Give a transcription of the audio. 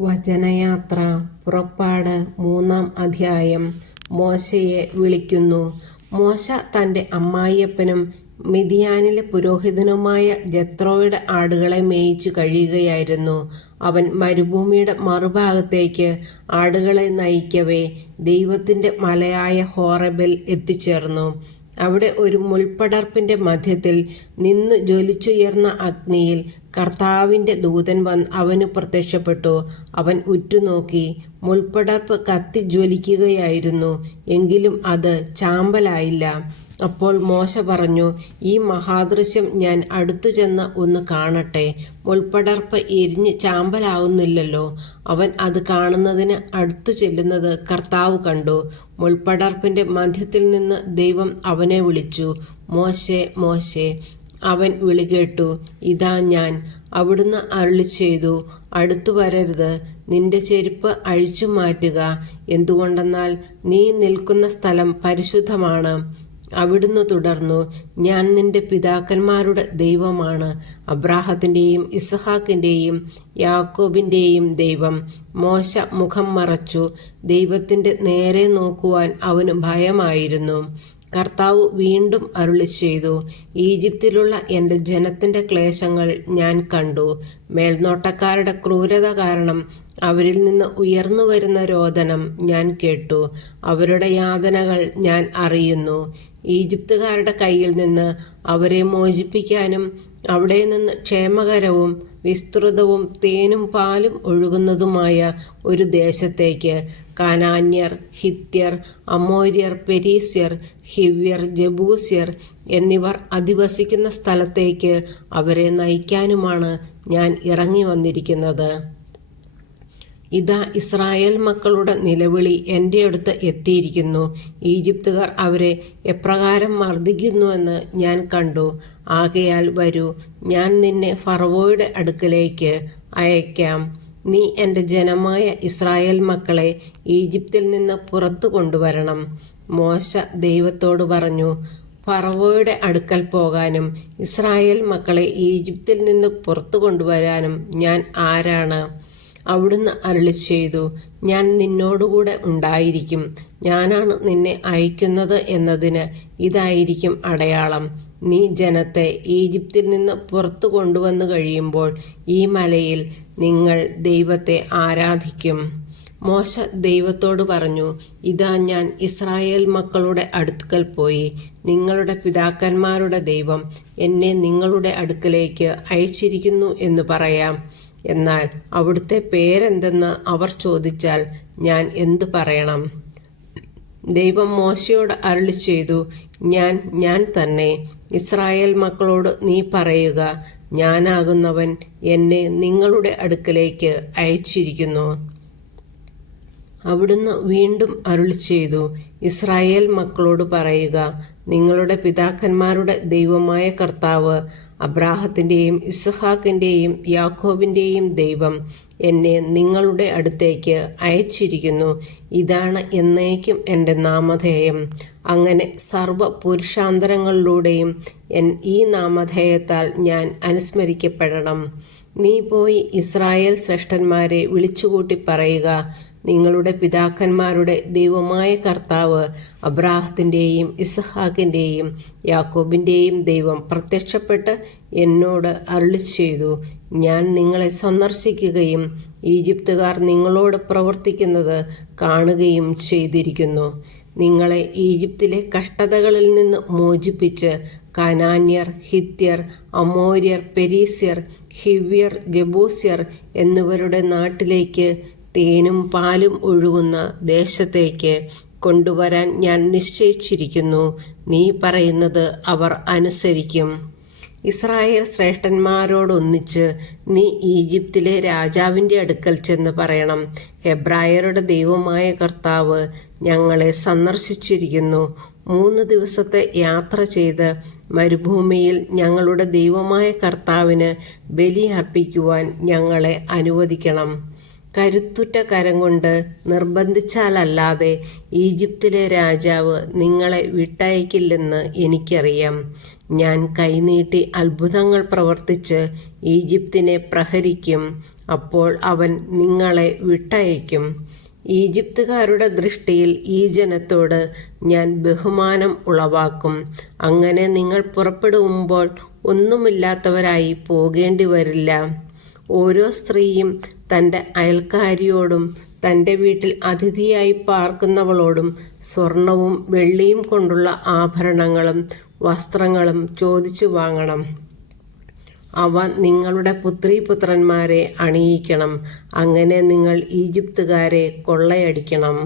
വചനയാത്ര പുറപ്പാട് 3-ാം അധ്യായം. മോശയെ വിളിക്കുന്നു. മോശ തൻ്റെ അമ്മായിയപ്പനും മിദ്യാനിലെ പുരോഹിതനുമായ ജെത്രോയുടെ ആടുകളെ മേയിച്ചു കഴിയുകയായിരുന്നു. അവൻ മരുഭൂമിയുടെ മറുഭാഗത്തേക്ക് ആടുകളെ നയിക്കവേ ദൈവത്തിൻ്റെ മലയായ ഹോറബിൽ എത്തിച്ചേർന്നു. അവിടെ ഒരു മുൾപ്പടർപ്പിൻ്റെ മധ്യത്തിൽ നിന്ന് ജ്വലിച്ചുയർന്ന അഗ്നിയിൽ കർത്താവിൻ്റെ ദൂതൻ അവനു പ്രത്യക്ഷപ്പെട്ടു. അവൻ ഉറ്റുനോക്കി. മുൾപ്പടർപ്പ് കത്തിജ്വലിക്കുകയായിരുന്നു, എങ്കിലും അത് ചാമ്പലായില്ല. അപ്പോൾ മോശ പറഞ്ഞു, ഈ മഹാദൃശ്യം ഞാൻ അടുത്തു ചെന്ന് ഒന്ന് കാണട്ടെ. മുൾപ്പടർപ്പ് എരിഞ്ഞ് ചാമ്പലാവുന്നില്ലല്ലോ. അവൻ അത് കാണുന്നതിന് അടുത്തു ചെല്ലുന്നത് കർത്താവ് കണ്ടു. മുൾപ്പടർപ്പിൻ്റെ മധ്യത്തിൽ നിന്ന് ദൈവം അവനെ വിളിച്ചു, മോശെ, മോശെ. അവൻ വിളികേട്ടു, ഇതാ ഞാൻ. അവിടുന്ന് അരുളിച്ചെയ്തു, അടുത്തു വരരുത്, നിന്റെ ചെരുപ്പ് അഴിച്ചു മാറ്റുക. എന്തുകൊണ്ടെന്നാൽ നീ നിൽക്കുന്ന സ്ഥലം പരിശുദ്ധമാണ്. അവിടുന്ന് തുടർന്നു, ഞാൻ നിന്റെ പിതാക്കന്മാരുടെ ദൈവമാണ്, അബ്രാഹത്തിൻ്റെയും ഇസ്ഹാക്കിൻ്റെയും യാക്കോബിൻ്റെയും ദൈവം. മോശ മുഖം മറച്ചു. ദൈവത്തിൻ്റെ നേരെ നോക്കുവാൻ അവന് ഭയമായിരുന്നു. കർത്താവ് വീണ്ടും അരുളിച്ചെയ്തു, ഈജിപ്തിലുള്ള എൻ്റെ ജനത്തിൻ്റെ ക്ലേശങ്ങൾ ഞാൻ കണ്ടു. മേൽനോട്ടക്കാരുടെ ക്രൂരത കാരണം അവരിൽ നിന്ന് ഉയർന്നു വരുന്ന രോദനം ഞാൻ കേട്ടു. അവരുടെ യാതനകൾ ഞാൻ അറിയുന്നു. ഈജിപ്തുകാരുടെ കയ്യിൽ നിന്ന് അവരെ മോചിപ്പിക്കാനും അവിടെ നിന്ന് ക്ഷേമകരവും വിസ്തൃതവും തേനും പാലും ഒഴുകുന്നതുമായ ഒരു ദേശത്തേക്ക് കാനാന്യർ, ഹിത്യർ, അമോര്യർ, പെരീസ്യർ, ഹിവ്യർ, ജബൂസ്യർ എന്നിവർ അധിവസിക്കുന്ന സ്ഥലത്തേക്ക് അവരെ നയിക്കാനുമാണ് ഞാൻ ഇറങ്ങി വന്നിരിക്കുന്നത്. ഇതാ ഇസ്രായേൽ മക്കളുടെ നിലവിളി എൻ്റെ അടുത്ത് എത്തിയിരിക്കുന്നു. ഈജിപ്തുകാർ അവരെ എപ്രകാരം മർദ്ദിക്കുന്നുവെന്ന് ഞാൻ കണ്ടു. ആകയാൽ വരൂ, ഞാൻ നിന്നെ ഫറവോയുടെ അടുക്കലേക്ക് അയക്കാം. നീ എൻ്റെ ജനമായ ഇസ്രായേൽ മക്കളെ ഈജിപ്തിൽ നിന്ന് പുറത്തു കൊണ്ടുവരണം. മോശ ദൈവത്തോട് പറഞ്ഞു, ഫറവോയുടെ അടുക്കൽ പോകാനും ഇസ്രായേൽ മക്കളെ ഈജിപ്തിൽ നിന്ന് പുറത്തു കൊണ്ടുവരാനും ഞാൻ ആരാണ്? അവിടുന്ന് അരുളിച്ചെയ്തു, ഞാൻ നിന്നോടുകൂടെ ഉണ്ടായിരിക്കും. ഞാനാണ് നിന്നെ അയക്കുന്നത് എന്നതിന് ഇതായിരിക്കും അടയാളം. നീ ജനത്തെ ഈജിപ്തിൽ നിന്ന് പുറത്തു കൊണ്ടുവന്നു കഴിയുമ്പോൾ ഈ മലയിൽ നിങ്ങൾ ദൈവത്തെ ആരാധിക്കും. മോശ ദൈവത്തോട് പറഞ്ഞു, ഇതാ ഞാൻ ഇസ്രായേൽ മക്കളുടെ അടുക്കൽ പോയി നിങ്ങളുടെ പിതാക്കന്മാരുടെ ദൈവം എന്നെ നിങ്ങളുടെ അടുക്കലേക്ക് അയച്ചിരിക്കുന്നു എന്ന് പറയാം. എന്നാൽ അവിടുത്തെ പേരെന്തെന്ന് അവർ ചോദിച്ചാൽ ഞാൻ എന്തു പറയണം? ദൈവം മോശയോട് അരുളിച്ചെയ്തു, ഞാൻ തന്നെ. ഇസ്രായേൽ മക്കളോട് നീ പറയുക, ഞാനാകുന്നവൻ എന്നെ നിങ്ങളുടെ അടുക്കലേക്ക് അയച്ചിരിക്കുന്നു. അവിടുന്ന് വീണ്ടും അരുളിച്ചെയ്തു, ഇസ്രായേൽ മക്കളോട് പറയുക, നിങ്ങളുടെ പിതാക്കന്മാരുടെ ദൈവമായ കർത്താവ്, അബ്രാഹത്തിൻ്റെയും ഇസ്ഹാക്കിൻ്റെയും യാക്കോബിൻ്റെയും ദൈവം എന്നെ നിങ്ങളുടെ അടുത്തേക്ക് അയച്ചിരിക്കുന്നു. ഇതാണ് എന്നേക്കും എൻ്റെ നാമധേയം. അങ്ങനെ സർവ്വ പുരുഷാന്തരങ്ങളിലൂടെയും ഈ നാമധേയത്താൽ ഞാൻ അനുസ്മരിക്കപ്പെടണം. നീ പോയി ഇസ്രായേൽ ശ്രേഷ്ഠന്മാരെ വിളിച്ചുകൂട്ടി പറയുക, നിങ്ങളുടെ പിതാക്കന്മാരുടെ ദൈവമായ കർത്താവ്, അബ്രാഹത്തിൻ്റെയും ഇസ്ഹാക്കിൻ്റെയും യാക്കോബിൻ്റെയും ദൈവം പ്രത്യക്ഷപ്പെട്ട് എന്നോട് അരുളിച്ചെയ്തു, ഞാൻ നിങ്ങളെ സന്ദർശിക്കുകയും ഈജിപ്തുകാർ നിങ്ങളോട് പ്രവർത്തിക്കുന്നത് കാണുകയും ചെയ്തിരിക്കുന്നു. നിങ്ങളെ ഈജിപ്തിലെ കഷ്ടതകളിൽ നിന്ന് മോചിപ്പിച്ച് കാനാന്യർ, ഹിത്യർ, അമോര്യർ, പെരീസ്യർ, ഹിവ്യർ, ജബൂസ്യർ എന്നിവരുടെ നാട്ടിലേക്ക്, തേനും പാലും ഒഴുകുന്ന ദേശത്തേക്ക് കൊണ്ടുവരാൻ ഞാൻ നിശ്ചയിച്ചിരിക്കുന്നു. നീ പറയുന്നത് അവർ അനുസരിക്കും. ഇസ്രായേൽ ശ്രേഷ്ഠന്മാരോടൊന്നിച്ച് നീ ഈജിപ്തിലെ രാജാവിൻ്റെ അടുക്കൽ ചെന്ന് പറയണം, ഹെബ്രായരുടെ ദൈവമായ കർത്താവ് ഞങ്ങളെ സന്ദർശിച്ചിരിക്കുന്നു. 3 ദിവസത്തെ യാത്ര ചെയ്ത് മരുഭൂമിയിൽ ഞങ്ങളുടെ ദൈവമായ കർത്താവിന് ബലി അർപ്പിക്കുവാൻ ഞങ്ങളെ അനുവദിക്കണം. കരുത്തുറ്റ കരം കൊണ്ട് നിർബന്ധിച്ചാലല്ലാതെ ഈജിപ്തിലെ രാജാവ് നിങ്ങളെ വിട്ടയക്കില്ലെന്ന് എനിക്കറിയാം. ഞാൻ കൈനീട്ടി അത്ഭുതങ്ങൾ പ്രവർത്തിച്ച് ഈജിപ്തിനെ പ്രഹരിക്കും. അപ്പോൾ അവൻ നിങ്ങളെ വിട്ടയക്കും. ഈജിപ്തുകാരുടെ ദൃഷ്ടിയിൽ ഈ ജനത്തോട് ഞാൻ ബഹുമാനം ഉളവാക്കും. അങ്ങനെ നിങ്ങൾ പുറപ്പെടുമ്പോൾ ഒന്നുമില്ലാത്തവരായി പോകേണ്ടി വരില്ല. ഓരോ സ്ത്രീയും തൻ്റെ അയൽക്കാരിയോടും തൻ്റെ വീട്ടിൽ അതിഥിയായി പാർക്കുന്നവളോടും സ്വർണവും വെള്ളിയും കൊണ്ടുള്ള ആഭരണങ്ങളും വസ്ത്രങ്ങളും ചോദിച്ചു വാങ്ങണം. അവ നിങ്ങളുടെ പുത്രീപുത്രന്മാരെ അണിയിക്കണം. അങ്ങനെ നിങ്ങൾ ഈജിപ്തുകാരെ കൊള്ളയടിക്കണം.